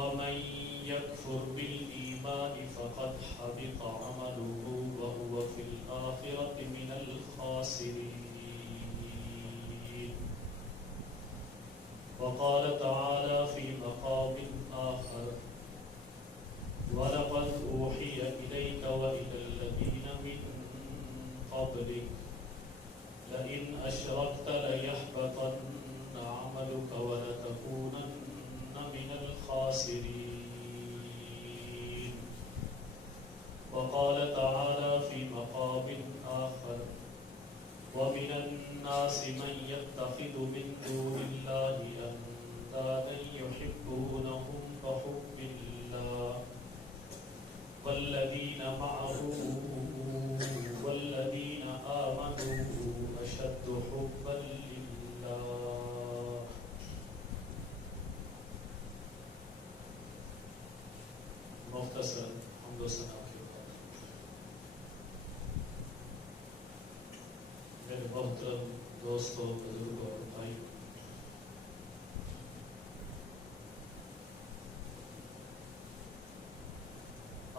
ومن يكفر بالإيمان فقد حبط عمله وهو في الآخرة من الخاسرين. وقال تعالى في مقام آخر: وَلَقَدْ أُوحِيَ إِلَيْكَ وَإِلَى الَّذِينَ مِن قَبْلِكَ لَئِنْ أَشْرَكْتَ لَيَحْبَطَنَّ عَمَلُكَ وَلَتَكُونَنَّ مِنَ الْخَاسِرِينَ. وقال تعالى في مقام آخر: وَمِنَ النَّاسِ مَن يَتَّخِذُ مِن دُونِ اللَّهِ أَندَادًا يُحِبُّونَهُم كَحُبِّ اللَّهِ وَالَّذِينَ مَعَهُ وَالَّذِينَ آمَنُوا أَشَدُّ حُبًّا لِلَّهِ. مختصر حمد و ثنا کے بعد میرے محترم دوستوں، بزرگوں اور بھائیوں،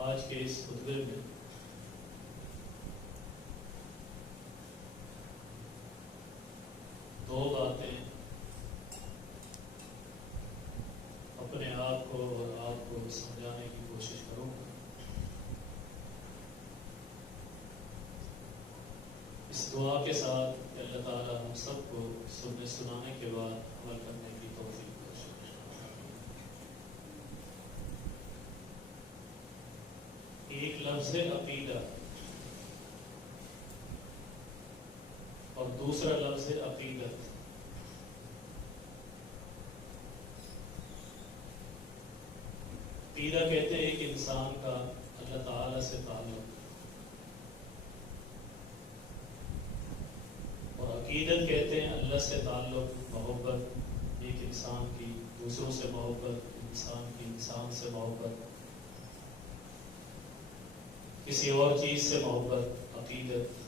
آج کے اس خطبے میں دو باتیں اپنے آپ کو اور آپ کو سمجھانے کی کوشش کروں گا۔ اس دعا کے ساتھ کہ اللہ تعالی ہم سب کو سننے سنانے کے بعد عمل کرنے کی توفیق بخشے۔ ایک لفظ عقیدہ اور دوسرا لفظ عقیدت۔ عقیدہ کہتے ہیں ایک انسان کا اللہ تعالی سے تعلق، اور عقیدت کہتے ہیں اللہ سے تعلق، محبت، ایک انسان کی دوسروں سے محبت، انسان کی انسان سے محبت، کسی اور چیز سے محبت، عقیدت۔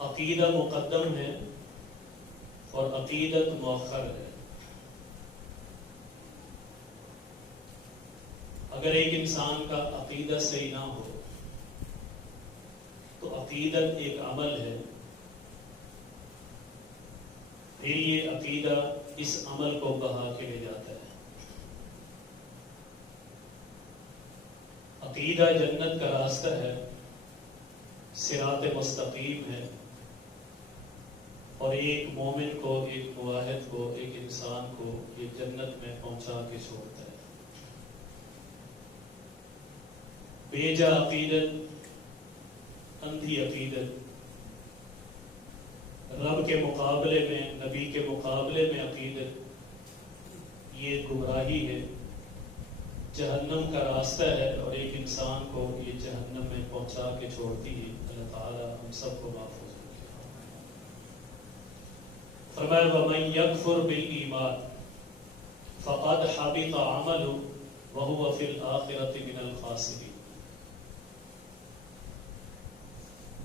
عقیدہ مقدم ہے اور عقیدت مؤخر ہے۔ اگر ایک انسان کا عقیدہ صحیح نہ ہو تو عقیدت ایک عمل ہے، پھر یہ عقیدہ اس عمل کو بڑھا کے لے جاتا ہے۔ عقیدہ جنت کا راستہ ہے، صراط مستقیم ہے، اور ایک مومن کو، ایک موحد کو، ایک انسان کو یہ جنت میں پہنچا کے چھوڑتا ہے۔ بیجا عقیدت، اندھی عقیدت، رب کے مقابلے میں، نبی کے مقابلے میں عقیدت، یہ گمراہی ہے، جہنم کا راستہ ہے، اور ایک انسان کو یہ جہنم میں پہنچا کے چھوڑتی ہے۔ اللہ تعالی ہم سب کو محفوظ رکھے۔ فرمایا: وَمَن يَكْفُرْ بِالْإِيمَانِ فَقَدْ حَبِطَ عَمَلُهُ وَهُوَ فِي الْآخِرَةِ مِنَ الْخَاسِرِينَ۔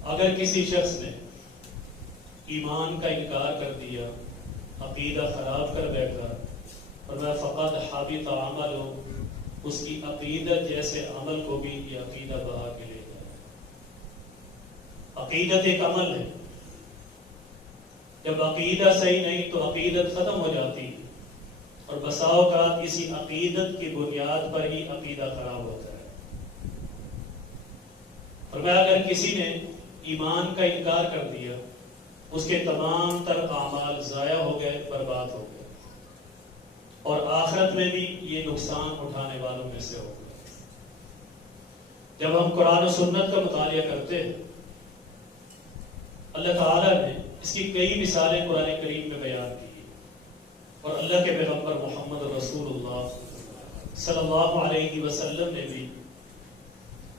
اگر کسی شخص نے ایمان کا انکار کر دیا، عقیدہ خراب کر بیٹھا، فرمایا فقد حبط عملہ، اس کی عقیدت جیسے عمل کو بھی یہ عقیدہ بہا کے لے جائے۔ عقیدت ایک عمل ہے، جب عقیدہ صحیح نہیں تو عقیدت ختم ہو جاتی، اور بسا اوقات اسی عقیدت کی بنیاد پر ہی عقیدہ خراب ہوتا ہے۔ فرمایا اگر کسی نے ایمان کا انکار کر دیا، اس کے تمام تر اعمال ضائع ہو گئے، برباد ہو گئے، اور آخرت میں بھی یہ نقصان اٹھانے والوں میں سے ہوگا۔ جب ہم قرآن و سنت کا مطالعہ کرتے ہیں، اللہ تعالیٰ نے اس کی کئی مثالیں قرآن کریم میں بیان کی، اور اللہ کے پیغمبر محمد رسول اللہ صلی اللہ علیہ وسلم نے بھی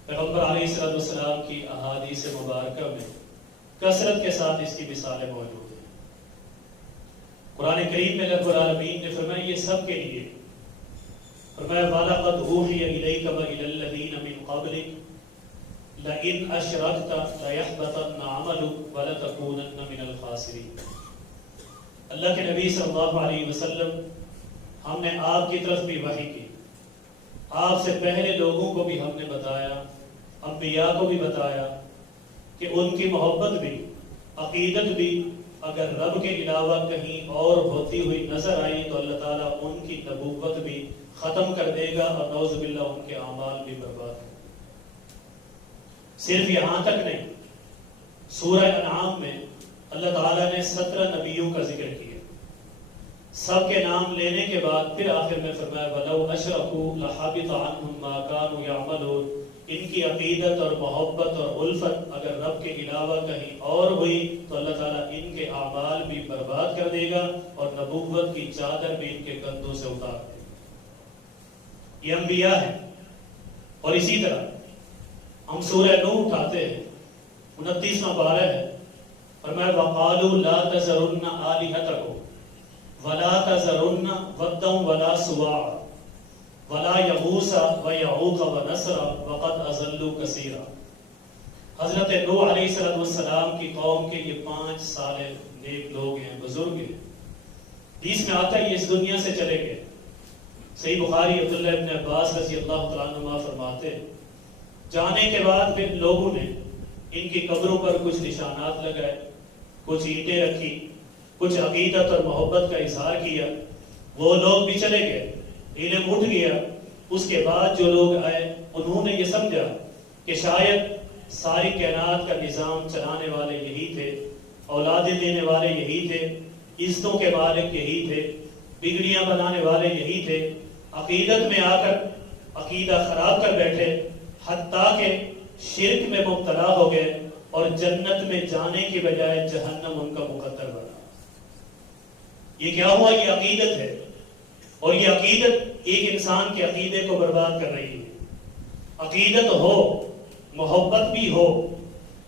پیغمبر علیہ السلام کی احادیث مبارکہ میں کثرت کے ساتھ اس کی مثالیں موجود ہیں۔ قرآن کریم میں رب العالمین نے فرمایا یہ سب کے لیے، فرمایا وَلَقَدْ أُوحِيَ إِلَيْكَ وَإِلَى الَّذِينَ مِن قَبْلِكَ لَئِنْ أَشْرَكْتَ لَيَحْبَطَنَّ عَمَلُكَ وَلَتَكُونَنَّ مِنَ الْخَاسِرِينَ۔ اللہ کے نبی صلی اللہ علیہ وسلم ہم نے آپ کی طرف بھی وحی کی، آپ سے پہلے لوگوں کو بھی ہم نے بتایا، انبیاء کو بھی بتایا کہ ان کی محبت بھی، عقیدت بھی اگر رب کے علاوہ کہیں اور ہوتی ہوئی نظر آئی تو اللہ تعالیٰ ان کی نبوت بھی ختم کر دے گا اور نعوذ باللہ ان کے اعمال بھی برباد کر دے گا۔ صرف یہاں تک نہیں، سورہ انعام میں اللہ تعالیٰ نے 17 نبیوں کا ذکر کیا، سب کے نام لینے کے بعد پھر آخر میں فرمایا وَلَوْ أَشْرَكُوا لَحَبِطَ عَنْهُمْ مَا كَانُوا يَعْمَلُونَ۔ ان کی عقیدت اور محبت اور الفت اگر رب کے علاوہ کہیں اور ہوئی تو اللہ تعالیٰ ان کے اعمال بھی برباد کر دے گا اور نبوت کی چادر بھی ان کے کندھوں سے اتار دے گا۔ یہ انبیاء ہیں۔ اور اسی طرح ہم سورہ نوح اٹھاتے ہیں، 29واں پارہ ہے، فرمایا وَقَالُوا لَا تَذَرُنَّ آلِهَتَكُمْ وَلَا تَذَرُنَّ وَدًّا وَلَا سُوَاعًا وَلَا يَغُوثَ وَيَعُوقَ وَنَسْرَ وَقَدْ أَضَلُّوا كَثِيرًا۔ حضرت نوح علیہ السلام کی قوم کے یہ 5 صالح نیک لوگ ہیں، بزرگ ہیں، حدیث میں آتا ہے یہ اس دنیا سے چلے گئے۔ صحیح بخاری عبداللہ ابن عباس رضی اللہ تعالیٰ عنہما فرماتے ہیں جانے کے بعد پھر لوگوں نے ان کی قبروں پر کچھ نشانات لگائے، کچھ اینٹیں رکھی، کچھ عقیدت اور محبت کا اظہار کیا، وہ لوگ بھی چلے گئے، علم اٹھ گیا۔ اس کے بعد جو لوگ آئے انہوں نے یہ سمجھا کہ شاید ساری کائنات کا نظام چلانے والے یہی تھے، اولادیں دینے والے یہی تھے، عزتوں کے مالک یہی تھے، بگڑیاں بنانے والے یہی تھے، عقیدت میں آ کر عقیدہ خراب کر بیٹھے، حتیٰ کہ شرک میں مبتلا ہو گئے اور جنت میں جانے کی بجائے جہنم ان کا مقدر بنا۔ یہ کیا ہوا؟ یہ عقیدت ہے، اور یہ عقیدت ایک انسان کے عقیدے کو برباد کر رہی ہے۔ عقیدت ہو، محبت بھی ہو،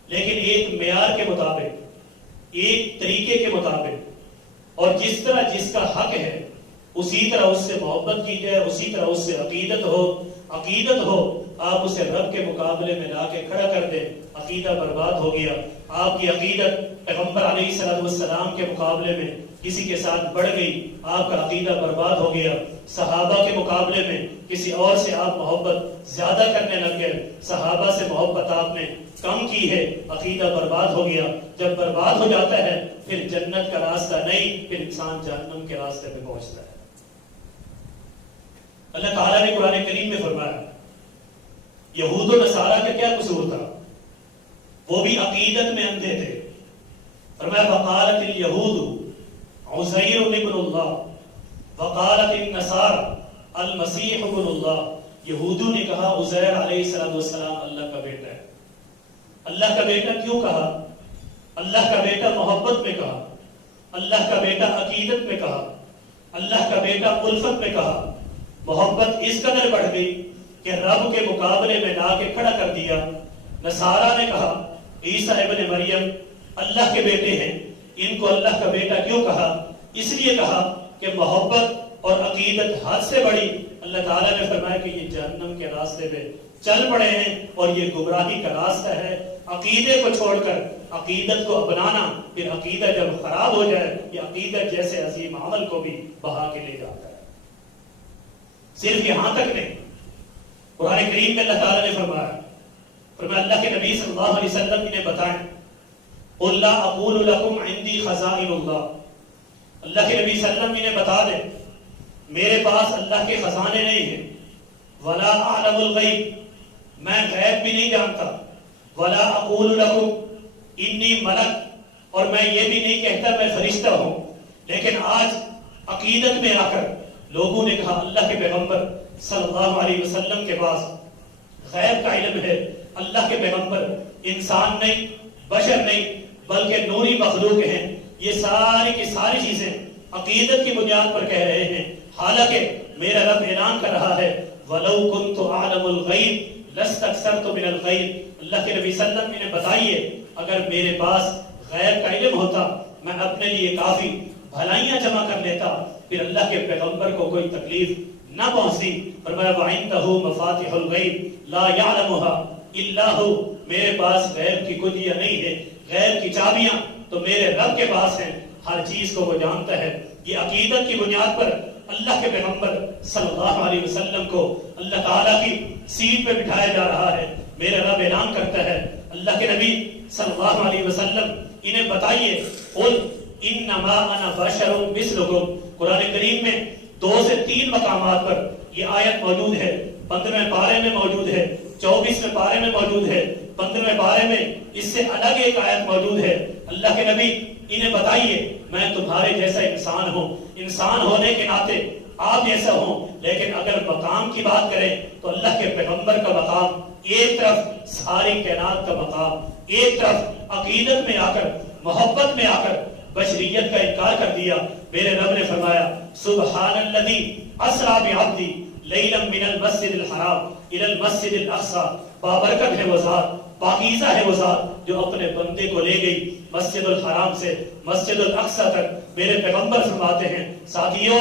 لیکن ایک معیار کے مطابق، ایک طریقے کے مطابق، اور جس طرح جس کا حق ہے اسی طرح اس سے محبت کی جائے، اسی طرح اس سے عقیدت ہو۔ عقیدت ہو، آپ اسے رب کے مقابلے میں لا کے کھڑا کر دیں، عقیدہ برباد ہو گیا۔ آپ کی عقیدت پیغمبر علیہ السلام کے مقابلے میں کسی کے ساتھ بڑھ گئی، آپ کا عقیدہ برباد ہو گیا۔ صحابہ کے مقابلے میں کسی اور سے آپ محبت زیادہ کرنے لگ گئے، صحابہ سے محبت آپ نے کم کی ہے، عقیدہ برباد ہو گیا۔ جب برباد ہو جاتا ہے پھر جنت کا راستہ نہیں، پھر انسان جہنم کے راستے پہ پہنچتا ہے۔ اللہ تعالیٰ نے قرآن کریم میں فرمایا یہود و نصارہ کا کیا قصور تھا؟ وہ بھی عقیدت میں اندھے تھے۔ فرمایا وقالت اليہود عزیر ابن اللہ وقالت النصارى المسیح ابن اللہ۔ یہودوں نے کہا عزیر علیہ السلام اللہ کا بیٹا ہے۔ اللہ کا بیٹا کیوں کہا؟ اللہ کا بیٹا محبت میں کہا، اللہ کا بیٹا عقیدت میں کہا، اللہ کا بیٹا الفت میں کہا۔ محبت اس قدر بڑھ گئی کہ رب کے مقابلے میں لا کے کھڑا کر دیا۔ نصارہ نے کہا عیسیٰ ابن مریم اللہ کے بیٹے ہیں، ان کو اللہ کا بیٹا کیوں کہا؟ اس لیے کہا کہ محبت اور عقیدت حد سے بڑی۔ اللہ تعالیٰ نے فرمایا کہ یہ جہنم کے راستے پہ چل پڑے ہیں اور یہ گمراہی کا راستہ ہے۔ عقیدے کو چھوڑ کر عقیدت کو اپنانا، پھر عقیدہ جب خراب ہو جائے یہ عقیدت جیسے عظیم عمل کو بھی بہا کے لے جاتا ہے۔ صرف یہاں تک نہیں، قرآن کریم میں اللہ تعالیٰ نے فرمایا اللہ کے نبی صلی اللہ علیہ وسلم انہیں بتائیں قُلْ لَا أَقُولُ لَكُمْ عِنْدِي خَزَائِنُ اللَّهِ۔ اللہ کے نبی صلی اللہ علیہ وسلم انہیں بتا دیں میرے پاس اللہ کے خزانے نہیں ہیں، وَلَا أَعْلَمُ الْغَيْبِ، میں غیب بھی نہیں جانتا، وَلَا أَقُولُ لَكُمْ إِنِّي مَلَكٌ، اور میں یہ بھی نہیں کہتا میں فرشتہ ہوں۔ لیکن آج عقیدت میں آ کر لوگوں نے کہا اللہ کے پیغمبر صلی اللہ علیہ وسلم کے پاس غیب کا علم ہے۔ اللہ کے پیغمبر انسان نہیں، بشر نہیں، بلکہ نوری مخلوق ہیں۔ یہ ساری کی ساری چیزیں عقیدت کی بنیاد پر کہہ رہے ہیں، حالانکہ میرا رب اعلان کر رہا ہے وَلَوْ كُنْتُ أَعْلَمُ الْغَيْبِ لَاسْتَكْثَرْتُ مِنَ الْخَيْرِ۔ اللہ کے نبی صلی اللہ علیہ وسلم نے بتائیے اگر میرے پاس غیب کا علم ہوتا میں اپنے لیے کافی بھلائیاں جمع کر لیتا، پھر اللہ کے پیغمبر کو کوئی تکلیف نہ پہنچتی۔ فرمایا وَعِنْدَهُ مَفَاتِحُ الْغَيْبِ لَا يَعْلَمُهَا إِلَّا هُوَ، میرے پاس غیب کی کنجیاں نہیں ہے، غیب کی چابیاں تو میرے رب کے پاس ہیں۔ ہر چیز کو وہ جانتا ہے. یہ عقیدت کی بنیاد پر اللہ کے پیغمبر صلی اللہ علیہ وسلم کو اللہ تعالیٰ کی سیٹ پہ بٹھایا جا رہا ہے. میرا رب اعلان کرتا ہے, اللہ کے نبی صلی اللہ علیہ وسلم انہیں بتائیے, قل انما انا بشر مثلکم. قرآن کریم میں 2 سے 3 مقامات پر یہ آیت موجود ہے. 15ویں پارے میں موجود ہے, 24ویں پارے میں موجود ہے, 15ویں پارے میں اس سے الگ ایک آیت موجود ہے. اللہ کے نبی انہیں بتائیے, میں تمہارے جیسا انسان ہوں, انسان ہونے کے ناطے آپ جیسا ہوں, لیکن اگر مقام کی بات کریں تو اللہ کے پیغمبر کا مقام ایک طرف, ساری کائنات کا مقام ایک طرف, عقیدت میں آ کر, محبت میں آ کر بشریت کا انکار کر دیا. میرے رب نے فرمایا سبحان الذی اسری بعبدی لیلا من المسجد الحرام الى المسجد الاقصی. بابرکت ہے وہ ذات, پاکیزہ ہے وہ ذات جو اپنے بندے کو لے گئی مسجد الحرام سے مسجد الاقصی تک. میرے پیغمبر فرماتے ہیں ساتھیو,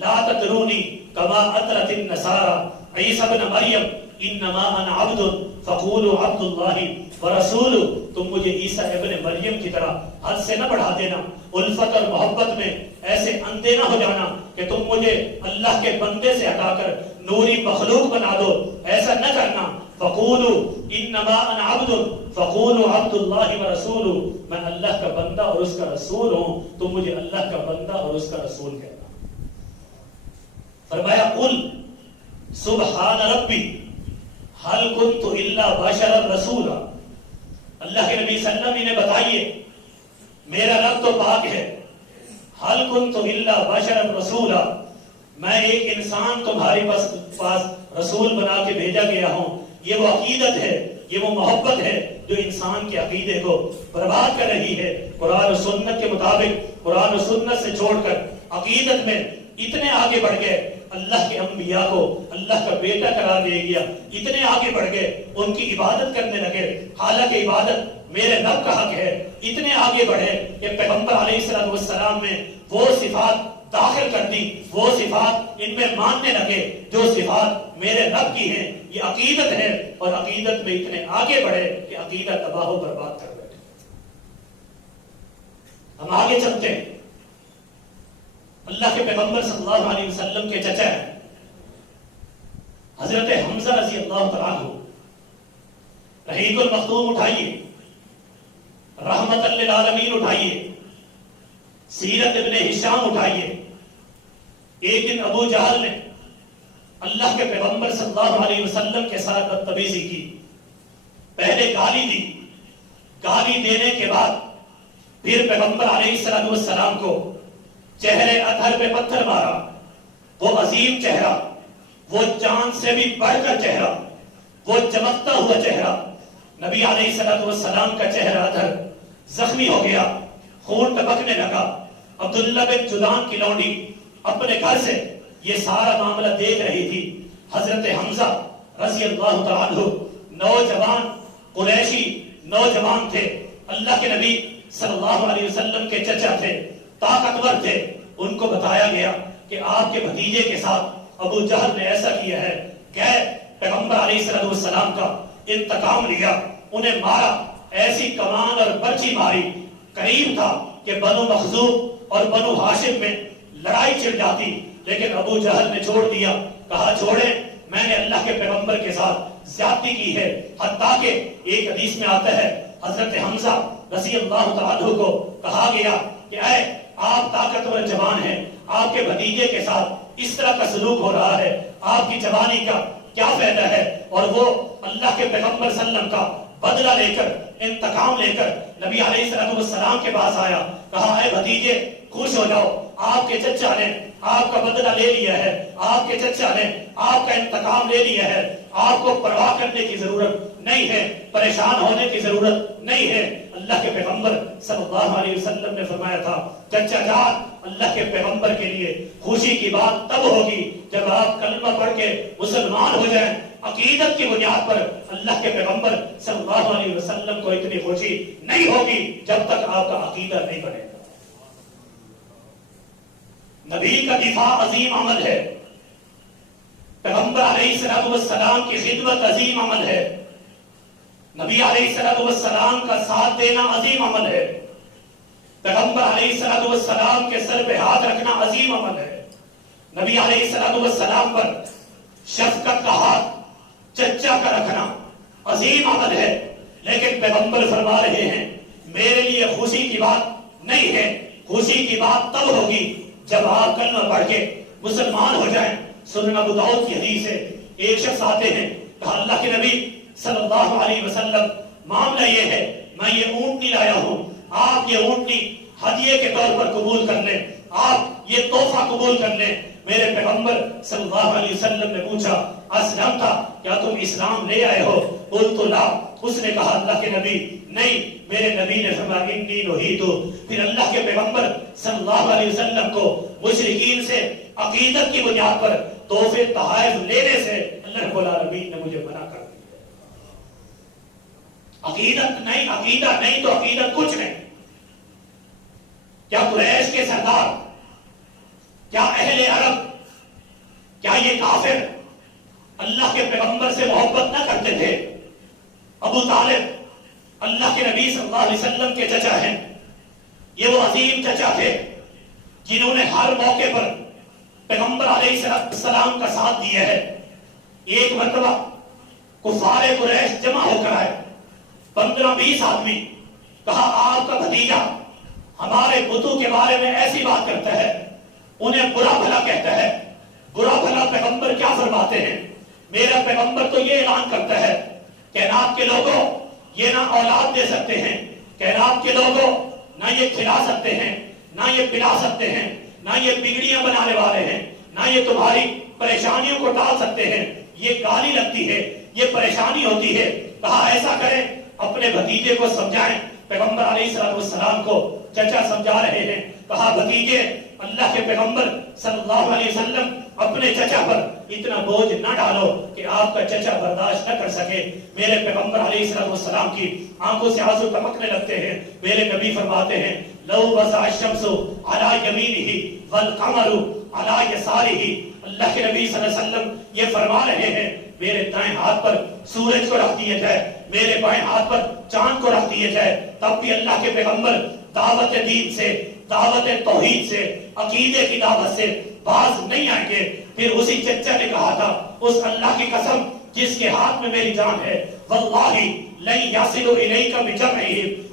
لا تطرونی کما اطرت النصارى عیسی ابن مریم انما انا عبد فقولوا عبد اللہ ورسول. تم مجھے عیسیٰ ابن مریم کی طرح حد سے نہ بڑھا دینا, الفت اور محبت میں ایسے اندھے نہ ہو جانا کہ تم مجھے اللہ کے بندے سے ہٹا کر نوری مخلوق بنا دو, ایسا نہ کرنا. فقولوا انما انا عبد فقولوا عبد اللہ ورسول. میں اللہ کا بندہ اور اس کا رسول ہوں, تم مجھے اللہ کا بندہ اور اس کا رسول کہنا. فرمایا قل سبحان ربی هل كنت الا بشرا رسولا. اللہ کے نبی صلی اللہ علیہ وسلم انہیں بتائیے میرا رب تو پاک ہے, هل كنت الا بشرا رسولا, میں ایک انسان تمہارے پاس رسول بنا کے بھیجا گیا ہوں. یہ وہ عقیدت ہے, یہ وہ محبت ہے جو انسان کے عقیدے کو برباد کر رہی ہے. قرآن و سنت کے مطابق قرآن و سنت سے چھوڑ کر عقیدت میں اتنے آگے بڑھ گئے, اللہ کے انبیاء کو اللہ کا بیٹا قرار دے گیا, اتنے آگے بڑھ گئے, ان کی عبادت کرنے لگے, حالانکہ عبادت میرے رب کا حق ہے. اتنے آگے بڑھے کہ پیغمبر علیہ السلام میں وہ صفات داخل کر دی, وہ صفات ان میں ماننے لگے جو صفات میرے رب کی ہیں. یہ عقیدت ہے, اور عقیدت میں اتنے آگے بڑھے کہ عقیدت تباہ و برباد کر بیٹھے. ہم آگے چلتے ہیں. اللہ کے پیغمبر صلی اللہ علیہ وسلم کے چچا ہیں حضرت حمزہ رضی اللہ تعالیٰ عنہ. رحیق المختوم اٹھائیے, رحمت للعالمین اٹھائیے, سیرت ابن ہشام اٹھائیے. ایک دن ابو جہل نے اللہ کے پیغمبر صلی اللہ علیہ وسلم کے ساتھ بدتمیزی کی. پہلے گالی دی, گالی دینے کے بعد پھر پیغمبر علیہ السلام کو چہرے ادھر پہ پتھر مارا. وہ عظیم چہرہ, وہ چاند سے بھی بڑھ کر چہرہ, وہ چمکتا ہوا چہرہ, نبی علیہ السلام کا چہرہ ادھر زخمی ہو گیا, خون ٹپکنے لگا. عبداللہ بن جدعان کی لونڈی اپنے گھر سے یہ سارا معاملہ دیکھ رہی تھی. حضرت حمزہ رضی اللہ تعالیٰ عنہ نوجوان قریشی نوجوان تھے, اللہ کے نبی صلی اللہ علیہ وسلم کے چچا تھے, طاقتور تھے. ان کو بتایا گیا کہ آپ کے بھتیجے کے ساتھ ابو جہل نے ایسا کیا ہے. کہ پیغمبر علیہ السلام کا انتقام لیا, انہیں مارا, ایسی کمان اور برچی ماری. قریب تھا کہ بنو مخزوم اور بنو ہاشم میں لڑائی چھڑ جاتی, لیکن ابو جہل نے چھوڑ دیا. کہا چھوڑے, میں نے اللہ کے پیغمبر کے ساتھ زیادتی کی ہے. حتیٰ کہ ایک حدیث میں آتا ہے حضرت حمزہ رضی اللہ تعالیٰ کو کہا گیا کہ اے آپ طاقتور جوان ہیں, آپ کے بھتیجے کے ساتھ اس طرح کا سلوک ہو رہا ہے, آپ کی جوانی کا کیا فائدہ ہے. اور وہ اللہ کے پیغمبر صلی اللہ علیہ وسلم کا بدلہ لے کر, انتقام لے کر نبی علیہ السلام کے پاس آیا. کہا اے بھتیجے خوش ہو جاؤ, آپ کے چچا نے آپ کا بدلہ لے لیا ہے, آپ کے چچا نے آپ کا انتقام لے لیا ہے. آپ کو پرواہ کرنے کی ضرورت نہیں ہے, پریشان ہونے کی ضرورت نہیں ہے. اللہ کے پیغمبر صلی اللہ علیہ وسلم نے فرمایا تھا چچا جان, اللہ کے پیغمبر کے لیے خوشی کی بات تب ہوگی جب آپ کلمہ پڑھ کے مسلمان ہو جائیں. عقیدت کی بنیاد پر اللہ کے پیغمبر صلی اللہ علیہ وسلم کو اتنی خوشی نہیں ہوگی جب تک آپ کا عقیدہ نہیں بنے گا. نبی کا دفاع عظیم عمل ہے, پیغمبر علیہ السلام کی خدمت عظیم عمل ہے, نبی علیہ السلام کا ساتھ دینا عظیم عمل ہے. پیغمبر علیہ السلام کے سر پہ ہاتھ رکھنا عظیم عمل ہے. نبی علیہ السلام پر شفقت کا ہاتھ چچا کا رکھنا عظیم عمل ہے. لیکن پیغمبر فرما رہے ہیں میرے لیے خوشی کی بات نہیں ہے. خوشی کی بات تب ہوگی جب آپ کلمہ پڑھ کے مسلمان ہو جائیں. سنن ابو داؤد کی حدیث ہے, ایک شخص آتے ہیں, کہا اللہ کے نبی صلی اللہ علیہ وسلم معاملہ یہ ہے میں یہ اونٹنی لایا ہوں, آپ یہ اونٹنی ہدیے کے طور پر قبول کر لیں, آپ یہ تحفہ قبول کر لیں. میرے پیغمبر صلی اللہ علیہ وسلم نے پوچھا اسلم تھا, کیا تم اسلام لے آئے ہو؟ قلت لا. اس نے کہا اللہ کے نبی نہیں. میرے نبی نے فرمایا انی نہیت. پھر اللہ کے پیغمبر صلی اللہ علیہ وسلم کو مشرکین سے عقیدت کی بنیاد پر تحفے تحائف لینے سے اللہ رب العالمین نے مجھے منع کر دیا. عقیدت نہیں, عقیدہ نہیں تو عقیدت کچھ نہیں. کیا قریش کے سردار, کیا اہل عرب, کیا یہ کافر اللہ کے پیغمبر سے محبت نہ کرتے تھے؟ ابو طالب اللہ کے نبی صلی اللہ علیہ وسلم کے چچا ہیں. یہ وہ عظیم چچا تھے جنہوں نے ہر موقع پر پیغمبر علیہ السلام کا ساتھ دیا ہے. ایک مرتبہ کفار قریش جمع ہو کر آئے, 15-20 آدمی. کہا آپ کا بھتیجا ہمارے بتوں کے بارے میں ایسی بات کرتا ہے, انہیں برا بھلا کہتا ہے. برا بھلا پیغمبر کیا فرماتے ہیں؟ میرا پیغمبر تو یہ اعلان کرتا ہے کائنات کے لوگوں یہ نہ اولاد دے سکتے ہیں, کائنات کے لوگوں نہ یہ کھلا سکتے ہیں, نہ یہ پلا سکتے ہیں, نہ یہ بگڑیاں بنانے والے ہیں, نہ یہ تمہاری پریشانیوں کو ٹال سکتے ہیں. یہ گالی لگتی ہے, یہ پریشانی ہوتی ہے. کہا ایسا کریں اپنے بھتیجے کو سمجھائیں. پیغمبر علیہ السلام کو چچا سمجھا رہے ہیں. کہا بھتیجے اللہ کے پیغمبر صلی اللہ علیہ وسلم اپنے چچا پر اتنا بوجھ نہ ڈالو کہ آپ کا چچا برداشت نہ کر سکے. میرے پیغمبر علیہ السلام کی آنکھوں سے آنسو ٹپکنے لگتے ہیں. میرے نبی فرماتے ہیں لو وضع الشمس علی یمینہ والقمر علی یسارہ. اللہ کے نبی صلی اللہ علیہ وسلم یہ فرما رہے ہیں میرے دائیں ہاتھ پر سورج کو رکھ دیا جائے, میرے بائیں ہاتھ پر چاند کو رکھ دیا جائے, تب بھی اللہ کے پیغمبر دعوت دین سے, دعوت توحید سے, عقیدے کی دعوت سے باز نہیں آئیں گے. پھر اسی چچا نے کہا تھا اس اللہ کی قسم جس کے ہاتھ میں میری جان ہے, واللہ لن یصل الیک بجمعہ,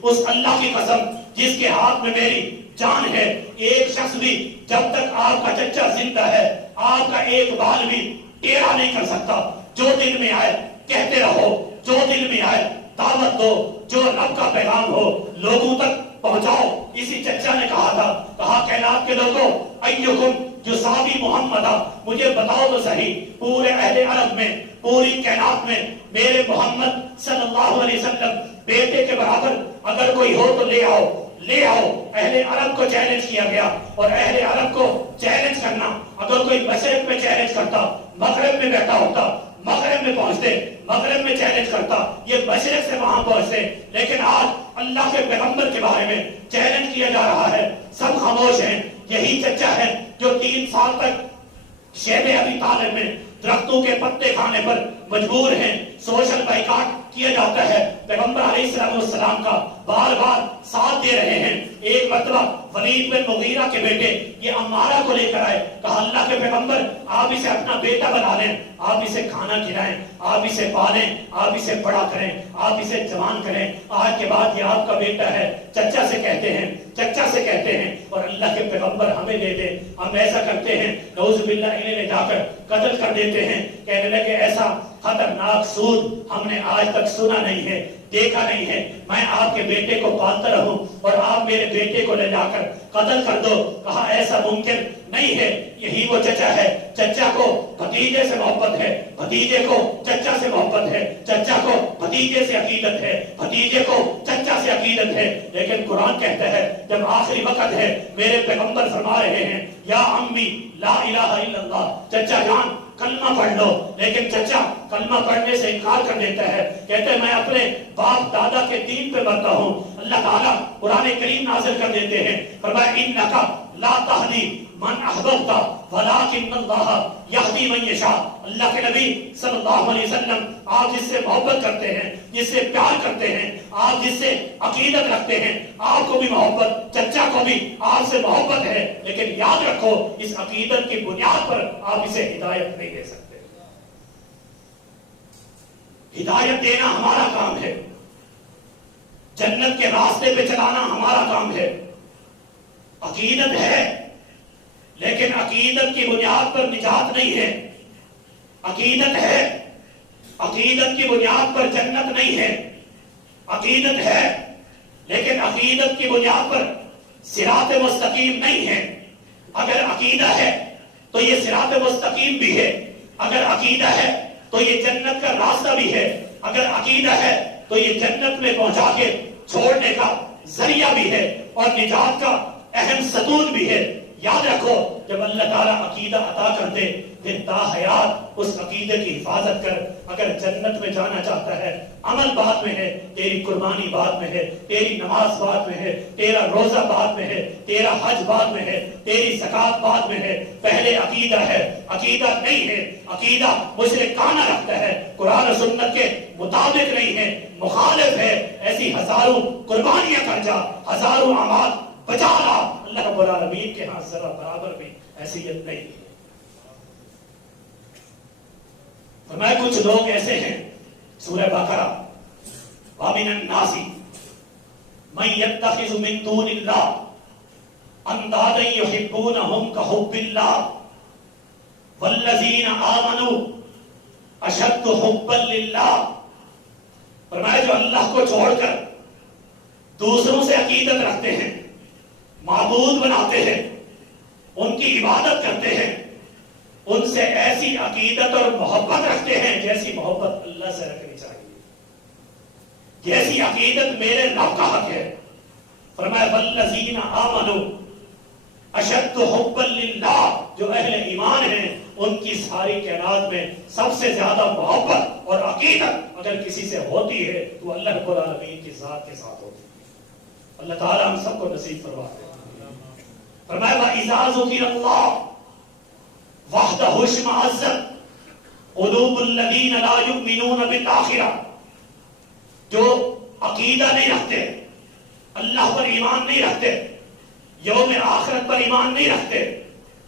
اس اللہ کی قسم جس کے ہاتھ میں میری جان ہے, ایک شخص بھی جب تک آپ کا چچا زندہ ہے آپ کا ایک بال بھی ٹیڑھا نہیں کر سکتا. جو دل میں آئے کہتے رہو, جو دل میں آئے دعوت دو, جو رب کا پیغام ہو لوگوں تک پہنچاؤ. اسی چچا نے کہا تھا, کہا کائنات کے لوگوں ایکم یصابی محمد, مجھے بتاؤ تو صحیح پورے اہل عرب میں, پوری کائنات میں میرے محمد صلی اللہ علیہ وسلم بیٹے کے برابر اگر کوئی ہو تو لے آؤ, لے آؤ. اہل عرب کو چیلنج کیا گیا, اور اہل عرب کو چیلنج کرنا, اگر کوئی مشرق میں چیلنج کرتا مغرب میں بیٹھا ہوتا, مغرب میں پہنچتے, مغرب میں چیلنج کرتا, یہ مشرق سے وہاں پہنچتے. لیکن آج اللہ کے پیغمبر کے بارے میں چیلنج کیا جا رہا ہے, سب خاموش ہیں. یہی چچا ہے جو 3 سال تک شیب ابی طالب میں درختوں کے پتے کھانے پر مجبور ہیں. سوشل بائیکاٹ کیا جاتا ہے, پیغمبر علیہ السلام کا بار بار ساتھ دے رہے ہیں. ایک مرتبہ ولید بن مغیرہ کے بیٹے یہ عمارہ کو لے کر آئے, کہا اللہ کے پیغمبر آپ اسے اپنا بیٹا بنا لیں, آپ اسے کھانا کھلائیں, آپ اسے پالیں, آپ اسے بڑا کریں, آپ اسے جوان کریں, آج کے بعد یہ آپ کا بیٹا ہے. چچا سے کہتے ہیں, چچا سے کہتے ہیں, اور اللہ کے پیغمبر ہمیں دے دے. ہم ایسا کرتے ہیں نعوذ باللہ انہیں لے جا کر قتل کر دیتے ہیں. کہنے لگے ایسا خطرناک سود ہم نے آج تک سنا نہیں ہے, دیکھا نہیں ہے. میں آپ کے بیٹے کو پالتا رہوں اور آپ میرے بیٹے کو لے جا کر قتل کر دو. کہا ایسا ممکن نہیں ہے. یہی وہ چچا ہے, چچا کو بھتیجے سے محبت ہے, بھتیجے کو چچا سے محبت ہے, چچا کو بھتیجے سے عقیدت ہے, بھتیجے کو چچا سے عقیدت ہے. لیکن قرآن کہتا ہے جب آخری وقت ہے, میرے پیغمبر فرما رہے ہیں یا امی لا الہ الا اللہ, چچا جان کلمہ پڑھ لو. لیکن چچا کلمہ پڑھنے سے انکار کر دیتا ہے, کہتے ہیں میں اپنے باپ دادا کے دین پہ مرتا ہوں. اللہ تعالیٰ قرآن کریم نازل کر دیتے ہیں, فرمایا انک لا تہدی من احببت ولکن اللہ یہدی من یشاء. اللہ کے نبی صلی اللہ علیہ وسلم آپ جس سے محبت کرتے ہیں، جس سے پیار کرتے ہیں، آپ جس سے عقیدت رکھتے ہیں، آپ کو بھی محبت، چچا کو بھی آپ سے محبت ہے، لیکن یاد رکھو اس عقیدت کی بنیاد پر آپ اسے ہدایت نہیں دے سکتے. ہدایت دینا ہمارا کام ہے، جنت کے راستے پہ چلانا ہمارا کام ہے. عقیدت ہے لیکن عقیدت کی بنیاد پر نجات نہیں ہے. عقیدت ہے، عقیدت کی بنیاد پر جنت نہیں ہے. عقیدت ہے لیکن عقیدت کی بنیاد پر صراط مستقیم نہیں ہے. اگر عقیدہ ہے تو یہ صراط مستقیم بھی ہے، اگر عقیدہ ہے تو یہ جنت کا راستہ بھی ہے، اگر عقیدہ ہے تو یہ جنت میں پہنچا کے چھوڑنے کا ذریعہ بھی ہے اور نجات کا اہم ستون بھی ہے. یاد رکھو جب اللہ تعالیٰ عقیدہ عطا کرتے پھر تا حیات اس عقیدے کی حفاظت کر. اگر جنت میں جانا چاہتا ہے، عمل بات میں ہے، تیری قربانی بات میں ہے، تیری نماز بات میں ہے، تیرا روزہ بات میں ہے، تیرا حج بات میں ہے، تیری زکات بات میں ہے. پہلے عقیدہ ہے، عقیدہ نہیں ہے، عقیدہ مشرکانہ رکھتا ہے، قرآن و سنت کے مطابق نہیں ہے، مخالف ہے. ایسی ہزاروں قربانیاں کر جا، ہزاروں اعمال بچا رہا، اللہ رب العالمین کے ہاں ذرا برابر بھی حیثیت نہیں ہے. فرمایا کچھ لوگ ایسے ہیں، سورہ بقرہ، وَمِنَ النَّاسِ مَن يَتَّخِذُ مِن دُونِ اللَّهِ أَندَادًا يُحِبُّونَهُمْ كَحُبِّ اللَّهِ وَالَّذِينَ آمَنُوا أَشَدُّ حُبًّا لِلَّهِ. فرمایا جو اللہ کو چھوڑ کر دوسروں سے عقیدت رکھتے ہیں، معبود بناتے ہیں، ان کی عبادت کرتے ہیں، ان سے ایسی عقیدت اور محبت رکھتے ہیں جیسی محبت اللہ سے رکھنی چاہیے، جیسی عقیدت میرے رب کا حق ہے. فرمایا والذین آمنوا اشد حبا للہ، جو اہل ایمان ہیں ان کی ساری کائنات میں سب سے زیادہ محبت اور عقیدت اگر کسی سے ہوتی ہے تو اللہ رب العالمین کی ذات کے ساتھ ہوتی ہے. اللہ تعالی ہم سب کو نصیب فرمائے. فرمایا وَإِذَا ذُكِرَ اللَّهُ وَحْدَهُ اشْمَأَزَّتْ قُلُوبُ الَّذِينَ لَا يُؤْمِنُونَ بِالْآخِرَةِ. جو عقیدہ نہیں رکھتے، اللہ پر ایمان نہیں رکھتے، یوم آخرت پر ایمان نہیں رکھتے،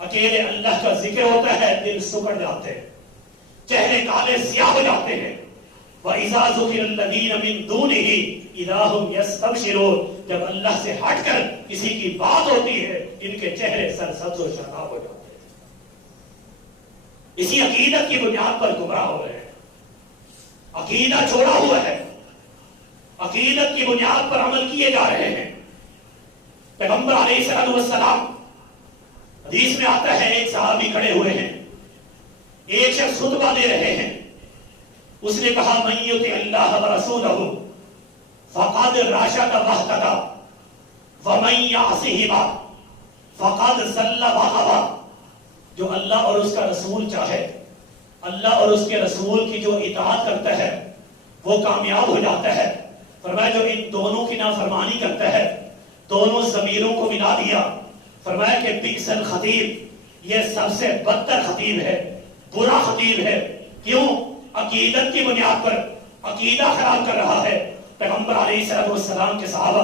اکیلے اللہ کا ذکر ہوتا ہے دل سکڑ جاتے ہیں، چہرے کالے سیاہ ہو جاتے ہیں. وَإِذَا ذُكِرَ الَّذِينَ مِن دُونِهِ اِذَا هُمْ يَسْتَبْشِرُونَ. جب اللہ سے ہٹ کر کسی کی بات ہوتی ہے ان کے چہرے سرسبز و شاداب ہو جاتے ہیں. اسی عقیدت کی بنیاد پر گمراہ ہو رہے ہیں. عقیدہ چھوڑا ہوا ہے، عقیدت کی بنیاد پر عمل کیے جا رہے ہیں. پیغمبر علیہ السلام حدیث میں آتا ہے ایک صحابی کھڑے ہوئے ہیں، ایک شخص خطبہ دے رہے ہیں، اس نے کہا من یطع اللہ ورسولہ فقد رشد واہتدی ومن یعصہما فقد ضل وغوی. جو اللہ اور اس کا رسول چاہے، اللہ اور اس کے رسول کی جو اطاعت کرتا ہے وہ کامیاب ہو جاتا ہے. فرمایا جو ان دونوں کی نافرمانی کرتا ہے، دونوں ضمیروں کو ملا دیا. فرمایا کہ بئس الخطیب، یہ سب سے بدتر خطیب ہے، برا خطیب ہے. کیوں؟ عقیدت کی بنیاد پر عقیدہ خراب کر رہا ہے. پیغمبر علیہ السلام کے صحابہ،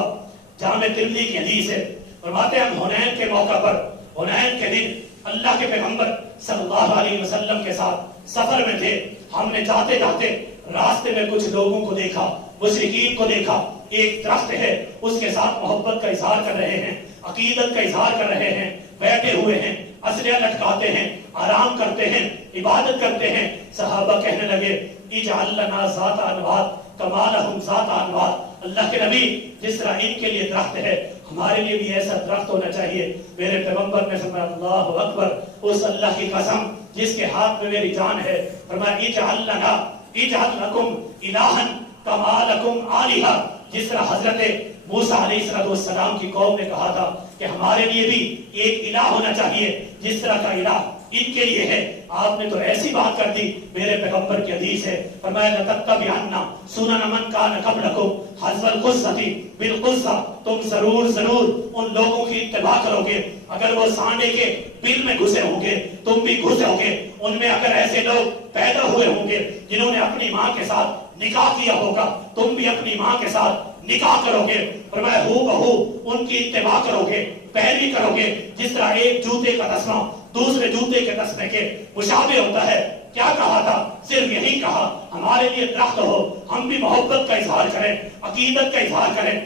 جامع ترمذی کی حدیث ہے، فرماتے ہیں ہم حنین کے موقع پر، حنین کے دن اللہ کے پیغمبر صلی اللہ علیہ وسلم کے ساتھ سفر میں تھے. ہم نے جاتے جاتے راستے میں کچھ لوگوں کو دیکھا، مشرکین کو دیکھا. ایک درخت ہے، اس کے ساتھ محبت کا اظہار کر رہے ہیں، عقیدت کا اظہار کر رہے ہیں، بیٹھے ہوئے ہیں، اسلحہ لٹکاتے ہیں، آرام کرتے ہیں، عبادت کرتے ہیں. صحابہ کہنے لگے اجعل لنا ذات انوار کما لہم ذات انوار. اللہ کے نبی جس طرح ان کے لیے درخت ہے ہمارے لیے بھی ایسا درخت ہونا چاہیے. میرے پیغمبر نے فرمایا اللہ اکبر، اس اللہ کی قسم جس کے ہاتھ میں میری جان ہے. فرمایا اجعل لنا اجعل لکم الہا کما لکم آلہہ. جس طرح حضرت موسیٰ علیہ السلام کی قوم نے کہا تھا کہ ہمارے لیے بھی ایک الہ ہونا چاہیے، جس طرح کا الہ ان کے لیے ہے. آپ نے تو ایسی بات کر دی. میرے پیغمبر کی حدیث ہے, فرمایا لَتَتَّبِعَنَّ سُنَنَ مَنْ كَانَ قَبْلَكُمْ حَذْوَ الْقُزَّةِ بِالْقُزَّةِ. تم ضرور ان لوگوں کی اتباع کرو گے اگر وہ سانڈے کے بل میں گھسے ہوں گے, تم بھی گھسے ہوں گے. ان میں اگر ایسے لوگ پیدا ہوئے ہوں گے جنہوں نے اپنی ماں کے ساتھ نکاح کیا ہوگا, تم بھی اپنی ماں کے ساتھ نکاح کرو گے. فرمایا ہو بہو ان کی اتباع کرو گے, پیروی کرو گے, جس طرح ایک جوتے کا تسمہ دوسرے جوتے کے تسمے کے مشابہ ہوتا ہے. کیا کہا تھا؟ صرف یہی کہا ہمارے لیے درخت ہو, ہم بھی محبت کا اظہار کریں, عقیدت کا اظہار کریں.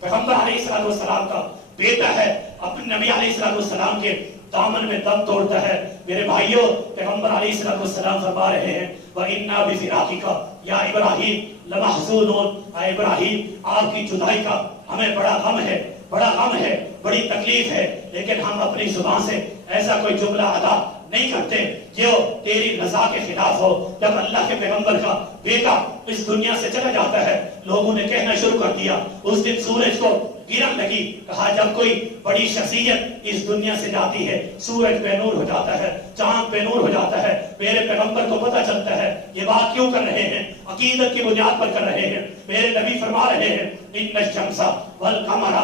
پیغمبر علیہ السلام کا بیٹا ہے, اپنے نبی علیہ السلام کے دامن میں دم توڑتا ہے. میرے بھائیوں, پیغمبر علیہ السلام فرما رہے ہیں وَإِنَّا بِفِرَاقِكَ یا ابراہیم لَمَحْزُونُونَ. اے ابراہیم آپ کی جدائی کا ہمیں بڑا غم ہے, بڑی تکلیف ہے, لیکن ہم اپنی زبان سے ایسا کوئی جملہ ادا نہیں کرتے جو تیری رضا کے خلاف ہو. جب اللہ کے پیغمبر کا بیٹا اس دنیا سے چلا جاتا ہے, لوگوں نے کہنا شروع کر دیا اس دن سورج کو گرن لگی. کہا جب کوئی بڑی شخصیت اس دنیا سے جاتی ہے سورج بے نور ہو جاتا ہے, چاند بے نور ہو جاتا ہے. میرے پیغمبر کو پتہ چلتا ہے یہ بات کیوں کر رہے ہیں, عقیدت کی بنیاد پر کر رہے ہیں. میرے نبی فرما رہے ہیں ان الشمس والقمر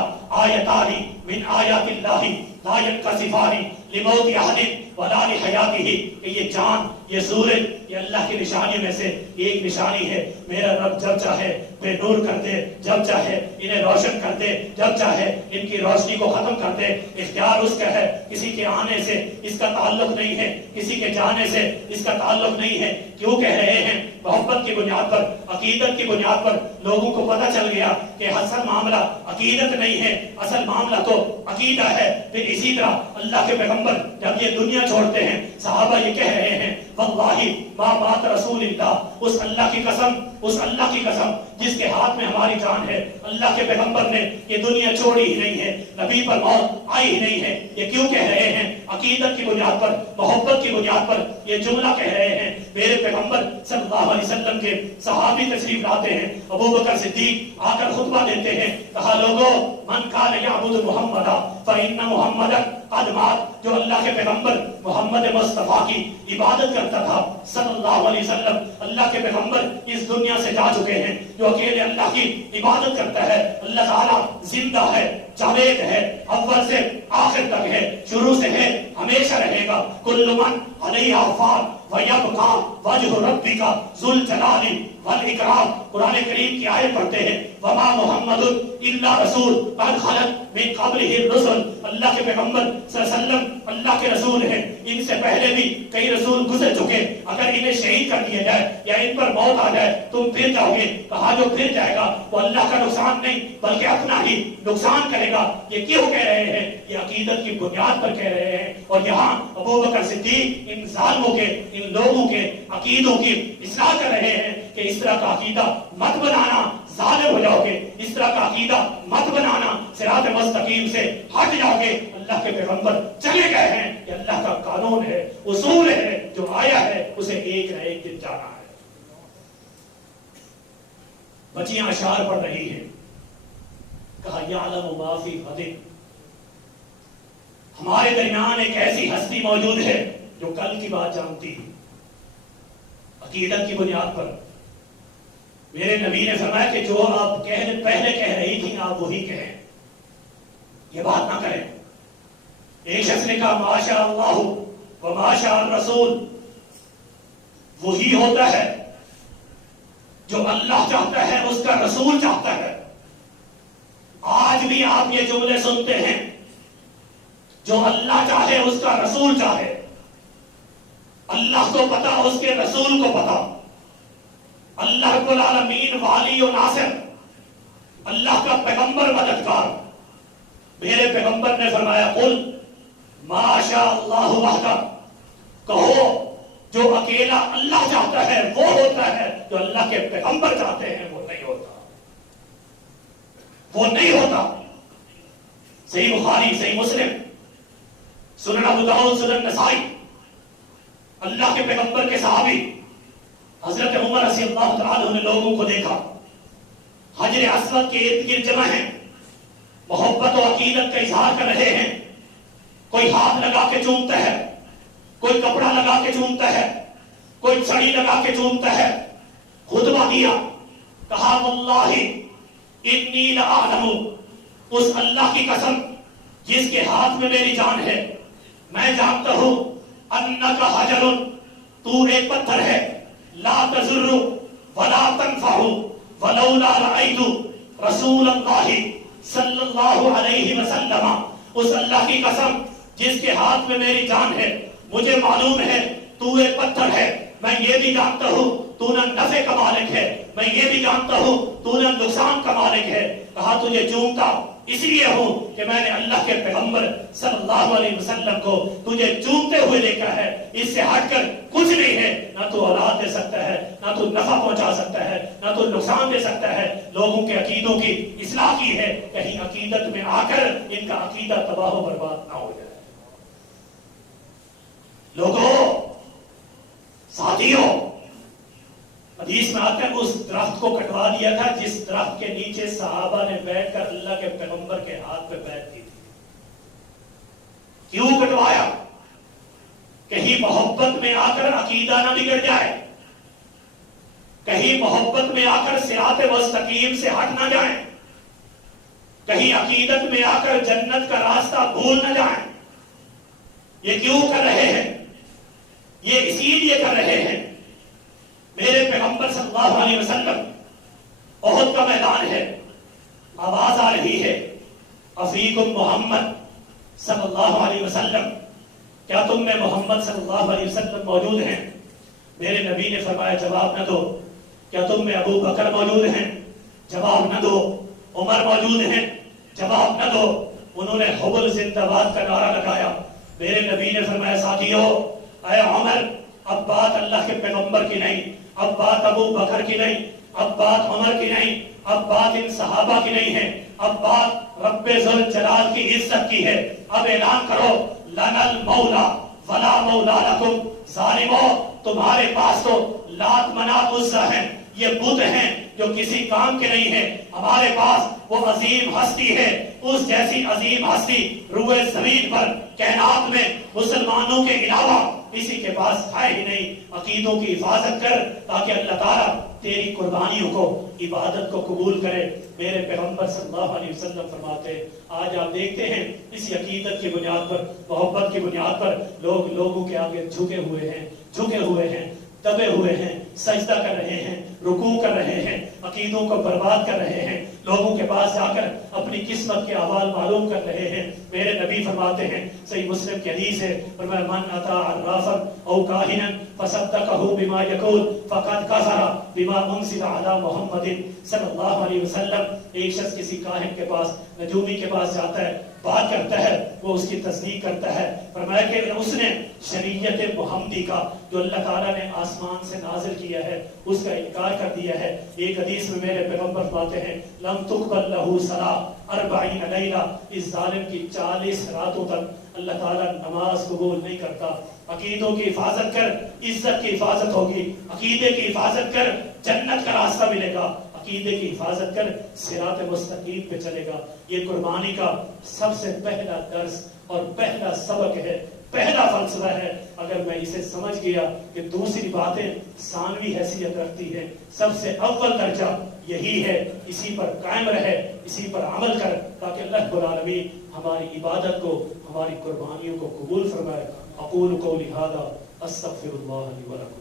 آیتان من آیات اللہ لا ينقصفان لموت احد ولا لحیاتہ. کہ یہ چاند, یہ سورج, یہ اللہ کی نشانی میں سے ایک نشانی ہے. میرا رب جب چاہے بے نور کر دے, جب چاہے انہیں روشن کر دے, جب چاہے ان کی روشنی کو ختم کر دے. اختیار اس کا ہے, کسی کے آنے سے اس کا تعلق نہیں ہے, کسی کے جانے سے اس کا تعلق نہیں ہے. کیوں کہہ رہے ہیں؟ محبت کی بنیاد پر, عقیدت کی بنیاد پر. لوگوں کو پتہ چل گیا کہ اصل معاملہ عقیدت نہیں ہے, اصل معاملہ تو عقیدہ ہے. پھر اسی طرح اللہ کے پیغمبر جب یہ دنیا چھوڑتے ہیں, صحابہ یہ کہہ رہے ہیں واللہ ما بات رسول اللہ, اس اللہ کی قسم, اس اللہ کی قسم جس کے ہاتھ میں ہماری جان ہے, اللہ کے پیغمبر نے یہ دنیا چھوڑی ہی نہیں ہے, نبی پر موت آئی ہی نہیں ہے. یہ کیوں کہہ رہے ہیں؟ عقیدت کی بنیاد پر, محبت کی بنیاد پر یہ جملہ کہہ رہے ہیں. میرے پیغمبر صلی اللہ علیہ وسلم کے صحابی تشریف لاتے ہیں, ابو بکر صدیق آ کر خطبہ دیتے ہیں. کہا لوگوں من کان یعبد محمدا فإن محمدا قد مات. جو اللہ کے پیغمبر محمد مصطفیٰ کی عبادت کرتا تھا صلی اللہ علیہ وسلم, اللہ کے پیغمبر اس دنیا سے جا چکے ہیں. جو اکیلے اللہ کی عبادت کرتا ہے, اللہ تعالیٰ زندہ ہے, جاوید ہے, اول سے آخر تک ہے, شروع سے ہے, ہمیشہ رہے گا. کل من علیہا فان ویبقی وجہ ربک ذو الجلال والاکرام. قرآن کریم کی آیت پڑھتے ہیں وما محمد الا رسول قد خلت من قبلہ الرسل. اللہ کے پیغمبر صلی اللہ علیہ وسلم اللہ کے رسول ہیں, ان سے پہلے بھی کئی رسول گزر چکے. اگر انہیں شہید کر دیا جائے یا ان پر موت آ جائے تم پھر جاؤ گے. کہا جو پھر جائے گا وہ اللہ کا نقصان نہیں بلکہ اپنا ہی نقصان کرے گا. یہ کیوں کہہ رہے ہیں؟ یہ عقیدت کی بنیاد پر کہہ رہے ہیں. اور یہاں ابو بکر صدیق ان ظالموں کے, ان لوگوں کے عقیدوں کی اصلاح کر رہے ہیں کہ اس طرح کا عقیدہ مت بنانا, ظالم ہو جاؤ گے. اس طرح کا عقیدہ مت بنانا, صراط مستقیم سے ہٹ جاؤ گے. اللہ کے پیغمبر چلے گئے ہیں, یہ اللہ کا قانون ہے, اصول ہے, جو آیا ہے اسے ایک نہ ایک دن جانا ہے. بچیاں اشعار پڑھ رہی ہیں. کہا یعلم ما فی غد. ہمارے درمیان ایک ایسی ہستی موجود ہے جو کل کی بات جانتی ہے. عقیدت کی بنیاد پر میرے نبی نے فرمایا کہ جو آپ پہلے کہہ رہی تھی آپ وہی کہیں, یہ بات نہ کریں. ایک شخص نے کہا ماشاء اللہ و ماشاء الرسول. وہی ہوتا ہے جو اللہ چاہتا ہے اس کا رسول چاہتا ہے. آج بھی آپ یہ جملے سنتے ہیں, جو اللہ چاہے اس کا رسول چاہے. اللہ کو پتا, اس کے رسول کو پتا. اللہ رب العالمین والی و ناصر, اللہ کا پیغمبر مددگار. میرے پیغمبر نے فرمایا قل ما شاء اللہ وحدہ. کہو جو اکیلا اللہ چاہتا ہے وہ ہوتا ہے, جو اللہ کے پیغمبر چاہتے ہیں وہ نہیں ہوتا, وہ نہیں ہوتا. صحیح بخاری, صحیح مسلم, سنن ابو داؤد, سنن نسائی. اللہ کے پیغمبر کے صحابی حضرت عمر رضی اللہ تعالیٰ نے لوگوں کو دیکھا حجر اسود کے ارد گرد جمع ہیں, محبت و عقیدت کا اظہار کر رہے ہیں. کوئی ہاتھ لگا کے چومتا ہے, کوئی کپڑا لگا کے چومتا ہے، کوئی چھڑی لگا کے چومتا ہے. خطبہ دیا، کہا واللہ انی لأعلم، اس اللہ کی قسم جس کے ہاتھ میں میری جان ہے، میں جانتا ہوں انک حجر، تو ایک پتھر ہے، لا تضر ولا تنفع ولولا رأیت رسول اللہ صلی اللہ علیہ وسلم. اس اللہ کی قسم جس کے ہاتھ میں میری جان ہے، مجھے معلوم ہے تو ایک پتھر ہے، میں یہ بھی جانتا ہوں تو نہ نفع کا مالک ہے، میں یہ بھی جانتا ہوں تو نہ نقصان کا مالک ہے. کہا تجھے چومتا اس لیے ہوں کہ میں نے اللہ کے پیغمبر صلی اللہ علیہ وسلم کو تجھے چومتے ہوئے دیکھا ہے، اس سے ہٹ کر کچھ نہیں ہے. نہ تو اولاد دے سکتا ہے، نہ تو نفع پہنچا سکتا ہے، نہ تو نقصان دے سکتا ہے. لوگوں کے عقیدوں کی اصلاح کی ہے، کہیں عقیدت میں آ کر ان کا عقیدہ تباہ و برباد نہ ہو جائے. لوگوں، ساتھیوں، حدیث میں آتا ہے اس درخت کو کٹوا دیا تھا جس درخت کے نیچے صحابہ نے بیٹھ کر اللہ کے پیغمبر کے ہاتھ پہ بیعت کی تھی. کیوں کٹوایا؟ کہیں محبت میں آ کر عقیدہ نہ بگڑ جائے، کہیں محبت میں آ کر صراط مستقیم سے ہٹ نہ جائیں، کہیں عقیدت میں آ کر جنت کا راستہ بھول نہ جائیں. یہ کیوں کر رہے ہیں؟ یہ اسی لیے کر رہے ہیں. میرے پیغمبر صلی اللہ علیہ وسلم، احد کا میدان ہے، آواز آ رہی ہے افیکم محمد صلی اللہ علیہ وسلم، کیا تم میں محمد صلی اللہ علیہ وسلم موجود ہیں؟ میرے نبی نے فرمایا جواب نہ دو. کیا تم میں ابو بکر موجود ہیں؟ جواب نہ دو. عمر موجود ہیں؟ جواب نہ دو. انہوں نے حبل زندہ باد کا نعرہ لگایا. میرے نبی نے فرمایا ساتھیو، اے عمر، اب بات اللہ کے پیغمبر کی نہیں، اب بات ابو بکر کی نہیں، اب بات عمر کی نہیں، اب بات ان صحابہ کی نہیں ہے، اب بات رب ذوالجلال کی عزت کی ہے. اب اعلان کرو لنا المولا ولا مولا لکم. ظالمو، تمہارے پاس تو لات منات عزا ہیں، یہ بت ہیں جو کسی کام کے نہیں ہیں. ہمارے پاس وہ عظیم ہستی ہے، اس جیسی عظیم ہستی روئے زمین پر کائنات میں مسلمانوں کے علاوہ کسی کے پاس ہے ہی نہیں. عقیدوں کی حفاظت کر تاکہ اللہ تعالیٰ تیری قربانیوں کو، عبادت کو قبول کرے. میرے پیغمبر صلی اللہ علیہ وسلم فرماتے ہیں، آج آپ دیکھتے ہیں اسی عقیدت کی بنیاد پر، محبت کی بنیاد پر لوگ لوگوں کے آگے جھکے ہوئے ہیں، دبے ہوئے ہیں، سجدہ کر رہے ہیں، رکوع کر رہے ہیں، عقیدوں کو برباد کر رہے ہیں، لوگوں کے پاس جا کر اپنی قسمت کے احوال معلوم کر رہے ہیں. میرے نبی فرماتے ہیں، صحیح مسلم کی حدیث ہے، فرمایا من اتی عرافا او کاہنا فصدقہ بما یقول فقد کفر بما انزل علی محمد صلی اللہ علیہ وسلم. ایک شخص کسی کاہن کے پاس، نجومی کے پاس جاتا ہے، بات کرتا ہے، وہ اس کی تصدیق کرتا ہے. فرمایا کہ اس نے شریعت محمدی کا جو اللہ تعالیٰ نے آسمان سے نازل کیا ہے اس کا انکار کر دیا ہے. ایک حدیث میں میرے پیغمبر فرماتے ہیں لم تقبل لہ صلاۃ 40 لیلہ، اس ظالم کی 40 راتوں تک اللہ تعالیٰ نماز قبول نہیں کرتا. عقیدوں کی حفاظت کر، عزت کی حفاظت ہوگی. عقیدے کی حفاظت کر، جنت کا راستہ ملے گا. عقیدے کی حفاظت کر، صراط مستقیم پہ چلے گا. یہ قربانی کا سب سے پہلا درس اور پہلا سبق ہے، پہلا فلسفہ ہے. اگر میں اسے سمجھ گیا کہ دوسری باتیں ثانوی حیثیت رکھتی ہیں، سب سے اول درجہ یہی ہے، اسی پر قائم رہے، اسی پر عمل کر تاکہ اللہ رب العالمین ہماری عبادت کو، ہماری قربانیوں کو قبول فرمائے. اقول قولی ھذا استغفر اللہ لی ولکم.